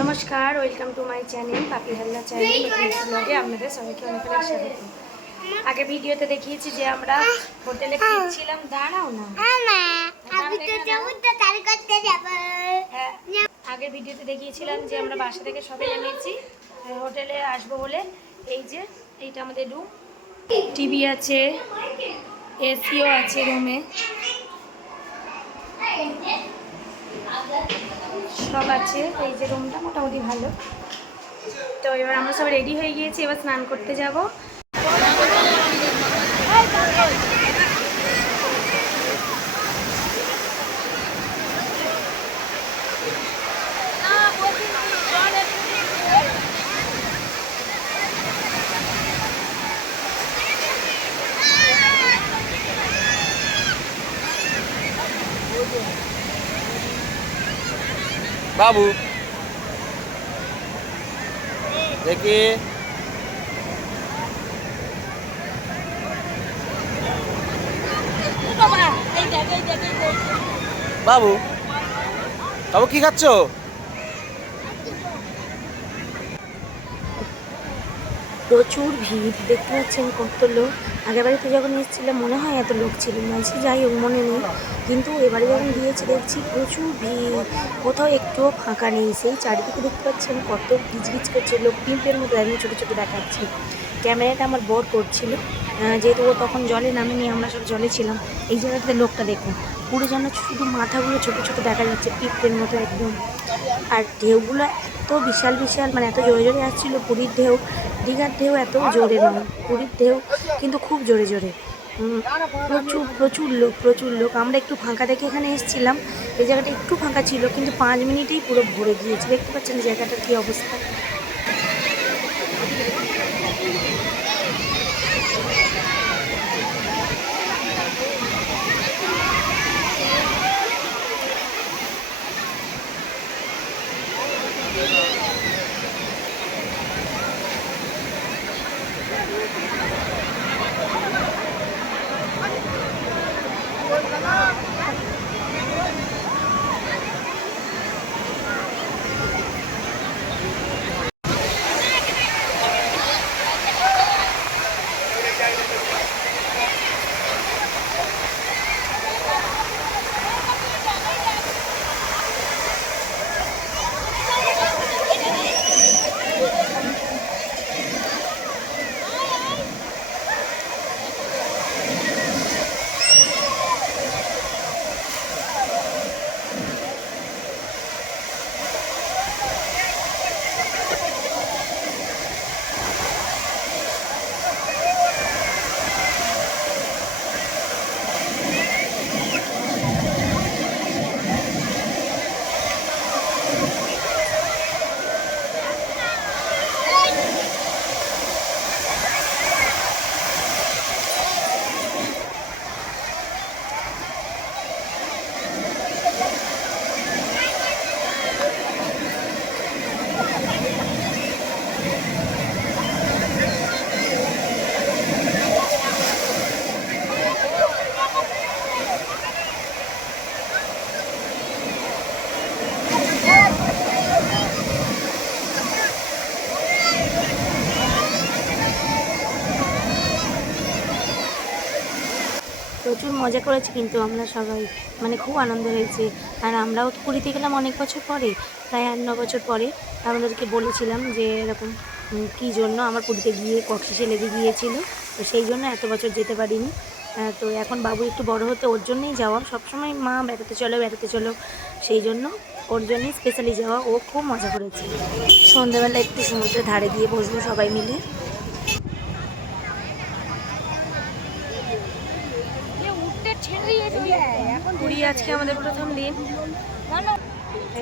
নমস্কার welcome to my channel পাপি হাল্লা চ্যানেল ব্লগে আপনাদের সবাইকে অনেক অনেক স্বাগত। আগে ভিডিওতে দেখিয়েছি যে আমরা হোটেলে ফিরছিলাম দাঁড়াও না। হ্যাঁ, আগের ভিডিওতে দেখিয়েছিলাম যে আমরা বাসা থেকে সবাই নেমেছি হোটেলে আসব বলে। এই যে এইটা আমাদের রুম টিভি আছে এসিও আছে রুমে সব আছে এই যে রুমটা মোটামুটি ভালো। তো এবার আমরা সব রেডি হয়ে গিয়েছি, এবার স্নান করতে যাব। বাবু। দেখি। বাবু বাবু কি খাচ্ছ? প্রচুর ভিড় দেখতে পাচ্ছেন কত লোক। আগের বাড়িতে যখন এসেছিলাম মনে হয় এত লোক ছিল সে যাই হোক, মনে নেই। কিন্তু এবারে যখন গিয়েছি, দেখছি প্রচুর ভিড়। কোথাও একটুও ফাঁকা নেই। সেই চারিদিকে দেখতে পাচ্ছেন কত গিজগিজ করছে, লোক পিম্পের মতো একদম ছোটো ছোটো দেখাচ্ছে। ক্যামেরাটা আমার বর করছিল। যেহেতু ও তখন জলে নামেনি, আমরা সব জলে ছিলাম। এই জায়গাটাতে লোকটা দেখুন। পুরো যেন শুধু মাথাগুলো ছোটো ছোটো দেখা যাচ্ছে পিঁপড়ের মতো একদম। আর ঢেউগুলো এত বিশাল বিশাল মানে এত জোরে জোরে আসছিল, পুরীর ঢেউ, দীঘার ঢেউ এত জোরে নয়, পুরীর ঢেউ কিন্তু খুব জোরে জোরে। প্রচুর প্রচুর লোক প্রচুর লোক। আমরা একটু ফাঁকা দেখে এখানে এসেছিলাম, এই জায়গাটা একটু ফাঁকা ছিল, কিন্তু পাঁচ মিনিটেই পুরো ভরে গিয়েছে। দেখতে পাচ্ছেন জায়গাটার কী অবস্থা? প্রচুর মজা করেছি কিন্তু আমরা সবাই মানে খুব আনন্দ হয়েছে। আর আমরাও পুরীতে গেলাম অনেক বছর পরে, প্রায় আট ন বছর পরে। আমাদেরকে বলেছিলাম যে এরকম কী জন্য আমার পুরীতে গিয়ে কক্সিসে লেগে গিয়েছিল। তো সেই জন্য এত বছর যেতে পারিনি। তো এখন বাবু একটু বড় হতে ওর জন্যই যাওয়া। সবসময় মা বেড়াতে চলো বেড়াতে চলো। সেই জন্য ওর জন্যই স্পেশালি যাওয়া। ও খুব মজা করেছে। সন্ধ্যাবেলা একটু সমুদ্রের ধারে গিয়ে বসবো সবাই মিলে। পুরী আজকে আমাদের প্রথম দিন।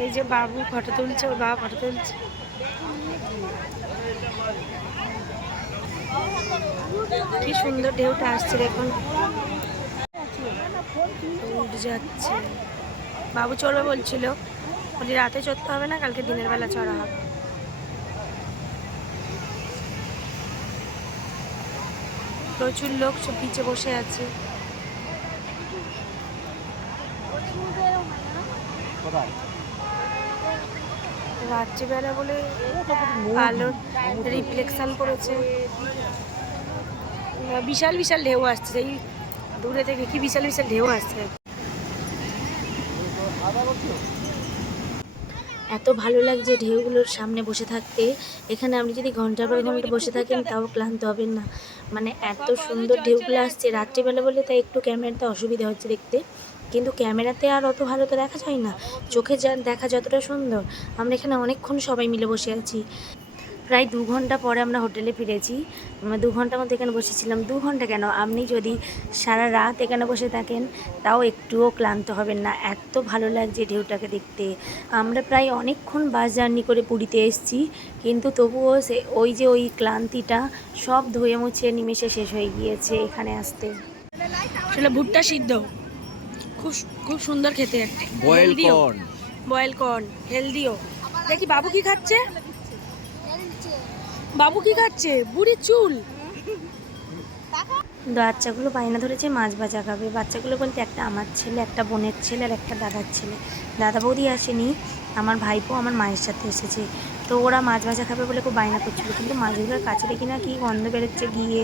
এই যে বাবু ফটো তুলছে, ওর বাবা ফটো তুলছে। কি সুন্দর ঢেউটা আসছে উঠ যাচ্ছে। বাবু চড়বে বলছিল। বলি, রাতে চড়তে হবে না, কালকে দিনের বেলা চড়া হবে। প্রচুর লোক সব পিছে বসে আছে। কোথায়? রাত্রিবেলা বলে আলোর রিফ্লেকশন পড়েছে বিশাল বিশাল ঢেউ আসছে। এই দূরে থেকে কি বিশাল বিশাল ঢেউ আসছে? এত ভালো লাগছে ঢেউগুলোর সামনে বসে থাকতে। এখানে আপনি যদি ঘণ্টার পর ঘণ্টা বসে থাকেন তাও ক্লান্ত হবেন না। মানে এত সুন্দর ঢেউগুলো আসছে। রাত্রিবেলা বলে তাই একটু ক্যামেরাতে অসুবিধা হচ্ছে দেখতে। কিন্তু ক্যামেরাতে আর অত ভালো তো দেখা যায় না। চোখে যা দেখা যতটা সুন্দর। আমরা এখানে অনেকক্ষণ সবাই মিলে বসে আছি। প্রায় দু ঘণ্টা পরে আমরা হোটেলে ফিরেছি। দু ঘণ্টার মধ্যে এখানে বসেছিলাম। দু ঘণ্টা কেন? আপনি যদি সারা রাত এখানে বসে থাকেন, তাও একটুও ক্লান্ত হবেন না। এত ভালো লাগছে ঢেউটাকে দেখতে। আমরা প্রায় অনেকক্ষণ বাস জার্নি করে পুরীতে এসেছি। কিন্তু তবুও সে ওই যে ওই ক্লান্তিটা সব ধুয়ে মুছে নিমেষে শেষ হয়ে গিয়েছে এখানে আসতে। আসলে ভুট্টা সিদ্ধ। খুব খুব সুন্দর খেতে একটা। বয়েল কর্ন বয়েল কর্ন হেলদিও দেখি বাবু কি খাচ্ছে? বাবু কি খাচ্ছে? বুড়ির চুল। বাচ্চাগুলো বায়না ধরেছে মাছ ভাজা খাবে। বাচ্চাগুলো বলতে একটা আমার ছেলে একটা বোনের ছেলে আর একটা দাদার ছেলে। দাদা বৌদি আসেনি আমার ভাইপো আমার মায়ের সাথে এসেছে। তো ওরা মাছ ভাজা খাবে বলে খুব বায়না করছিল কিন্তু মাছগুলোর কাছে দেখি না কি গন্ধ বেরোচ্ছে গিয়ে।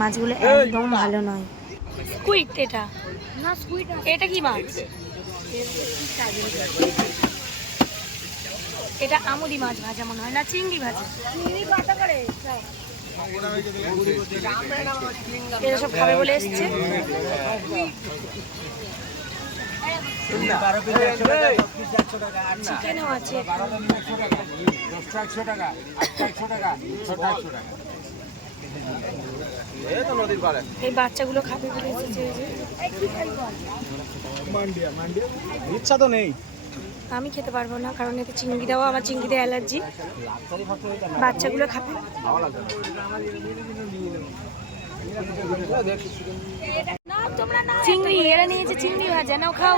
মাছগুলো একদম ভালো নয়। স্কুইড এটা। এটা কি মাছ? এটা আমুদি মাছ ভাজা মনে হয় না চিংড়ি ভাজা? এরা সব খাবে বলে এসছে। চিকেনও আছে তো নদীর পাড়ে এই বাচ্চাগুলো খাবে বলে ইচ্ছা তো নেই। আমি খেতে পারব না কারণ এতে চিংড়ি দেওয়া আমার চিংড়িতে অ্যালার্জি। বাচ্চাগুলো খাবে? চিংড়ি এরা নিয়েছে চিংড়ি ভাজা। নাও খাও।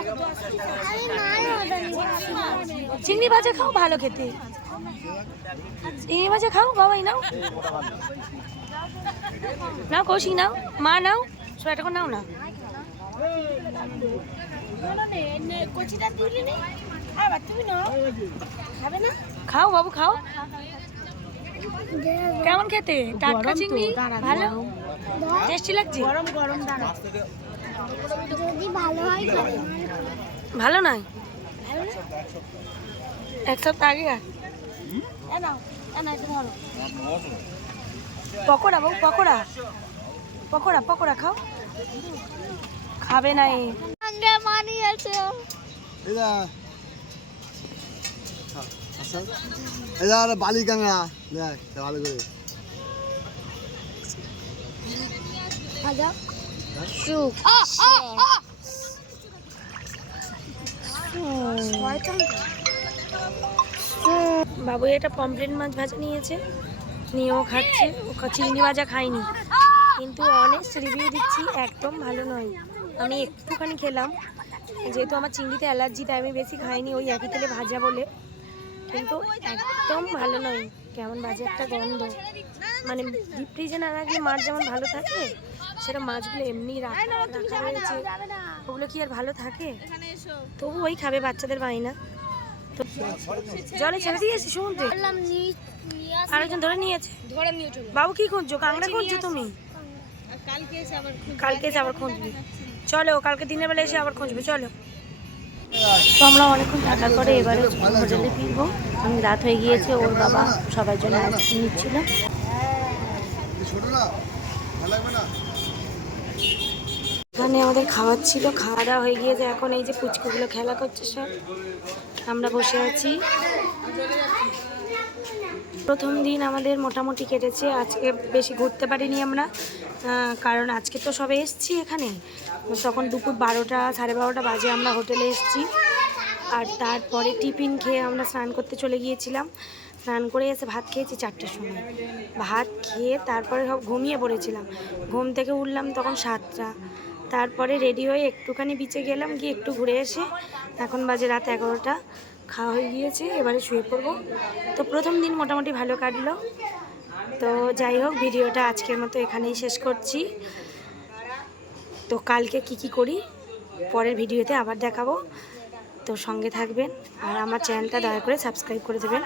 চিংড়ি ভাজা খাও ভালো খেতে। চিংড়ি ভাজা খাও বাবাই নাও। নাও কৌশিক নাও। মা নাও। সোয়াটা নাও না। খাও বাবু খাও। কেমন খেতে? টাটকা চিংড়ি? ভালো? টেস্টি লাগছে? গরম গরম দাঁড়া যদি ভালো হয় নয়? এক সপ্তাহ আগে পকোড়া বাবু পকোড়া। পকোড়া পকোড়া খাও। খাবে না এ মানি আছে। এটা আর বালি ক্যামেরা। দেখ ভালো করে। ভাজা সুপ বাবু এটা পমপ্লেট মাছ ভাজা নিয়েছে। নিয়েও খাচ্ছে। ও চিংড়ি ভাজা খায়নি কিন্তু অনেক রিভিউ দিচ্ছি একদম ভালো নয়। আমি একটুখানি খেলাম। যেহেতু আমার চিংড়িতে অ্যালার্জি তাই আমি বেশি খাইনি ওই একই তেলে ভাজা বলে। কিন্তু একদম ভালো নয়। কেমন বাজে একটা গন্ধ। মানে ডিপ ফ্রিজে না রাখলে মাছ যেমন ভালো থাকে সেটা মাছগুলো এমনি রাখা রয়েছে। ওগুলো কি আর ভালো থাকে? তবু ওই খাবে বাচ্চাদের বায়না। তো জলে ছেড়ে দিয়েছি সমুদ্রে আরেকজন ধরে নিয়েছে ধরে নিয়ে চলো। বাবু কি খুঁজছো? কাংড়া খুঁজছো তুমি? কালকে এসে আবার কালকে এসে আবার খুঁজবি। চলো কালকে দিনের বেলা এসে আবার খুঁজবে চলো। তো আমরা অনেকক্ষণ থাকার পরে এবারে হোটেলে ফিরবো। আমি রাত হয়ে গিয়েছে ওর বাবা সবার জন্য নিচ্ছিল ছোট না ভালো লাগবে না এখানে আমাদের খাওয়ার ছিল, খাওয়া দাওয়া হয়ে গিয়েছে। এখন এই যে পুচকুগুলো খেলা করছে সব, আমরা বসে আছি। প্রথম দিন আমাদের মোটামুটি কেটেছে, আজকে বেশি ঘুরতে পারিনি আমরা কারণ আজকে তো সবে এসছি এখানে। তখন দুপুর বারোটা, সাড়ে বারোটা বাজে আমরা হোটেলে এসছি। আর তারপরে টিফিন খেয়ে আমরা স্নান করতে চলে গিয়েছিলাম। স্নান করে এসে ভাত খেয়েছি চারটের সময়। ভাত খেয়ে তারপরে সব ঘুমিয়ে পড়েছিলাম। ঘুম থেকে উঠলাম তখন সাতটা। তারপরে রেডি হয়ে একটুখানি বিচে গেলাম, গিয়ে একটু ঘুরে এসে এখন বাজে রাত এগারোটা, খাওয়া হয়ে গিয়েছে, এবারে শুয়ে পড়ব। তো প্রথম দিন মোটামুটি ভালো কাটলো। তো যাই হোক, ভিডিওটা আজকের মতো এখানেই শেষ করছি। তো কালকে কি কি করি, পরের ভিডিওতে আবার দেখাবো। তো সঙ্গে থাকবেন, আর আমার চ্যানেলটা দয়া করে সাবস্ক্রাইব করে দেবেন।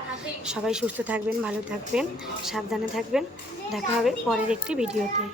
সবাই সুস্থ থাকবেন, ভালো থাকবেন, সাবধানে থাকবেন। দেখা হবে পরের একটি ভিডিওতে।